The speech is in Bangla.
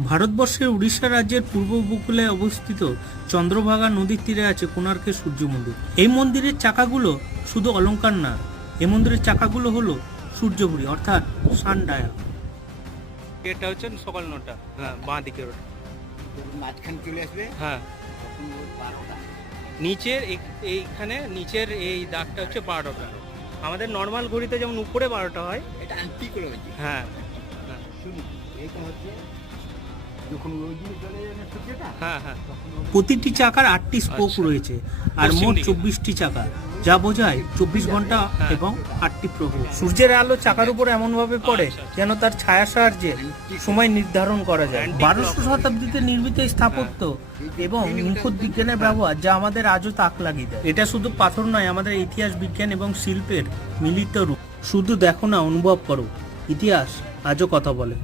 ভারতবর্ষের উড়িষ্যা রাজ্যের পূর্ব উপকূলে অবস্থিত চন্দ্রভাগা নদীর তীরে আছে কোণার্কের সূর্য মন্দির। এই মন্দিরের চাকাগুলো শুধু অলঙ্কার না এই মন্দিরের চাকাগুলো হলো সূর্যপুরী অর্থাৎ সান সানডায়া এটা হচ্ছে সকাল নটা হ্যাঁ বাঁ দিকের ওটা। মাঝখান চলে আসবে? হ্যাঁ। বারোটা। নিচের এই- এইখানে নিচের এই দাগটা হচ্ছে বারোটা। আমাদের নর্মাল ঘড়িতে যেমন উপরে বারোটা হয়। এটা হ্যাঁ। শুনুন এইটা হচ্ছে প্রতিটি চাকার আটটি স্পোক আচ্ছা। রয়েছে আর মোট চব্বিশটি চাকা যা বোঝায় চব্বিশ ঘণ্টা হ্যাঁ। এবং আটটি প্রভু সূর্যের আলো চাকার উপর এমন ভাবে পড়ে আচ্ছা, যেন তার ছায়া সাহায্যে সময় নির্ধারণ করা যায়। বারোশো শতাব্দীতে নির্মিত স্থাপত্য এবং নিখুঁত বিজ্ঞানের ব্যবহার যা আমাদের আজও তাক লাগিয়ে দেয়। এটা শুধু পাথর নয় আমাদের ইতিহাস বিজ্ঞান এবং শিল্পের মিলিত রূপ। শুধু দেখো না অনুভব করো। ইতিহাস আজও কথা বলে।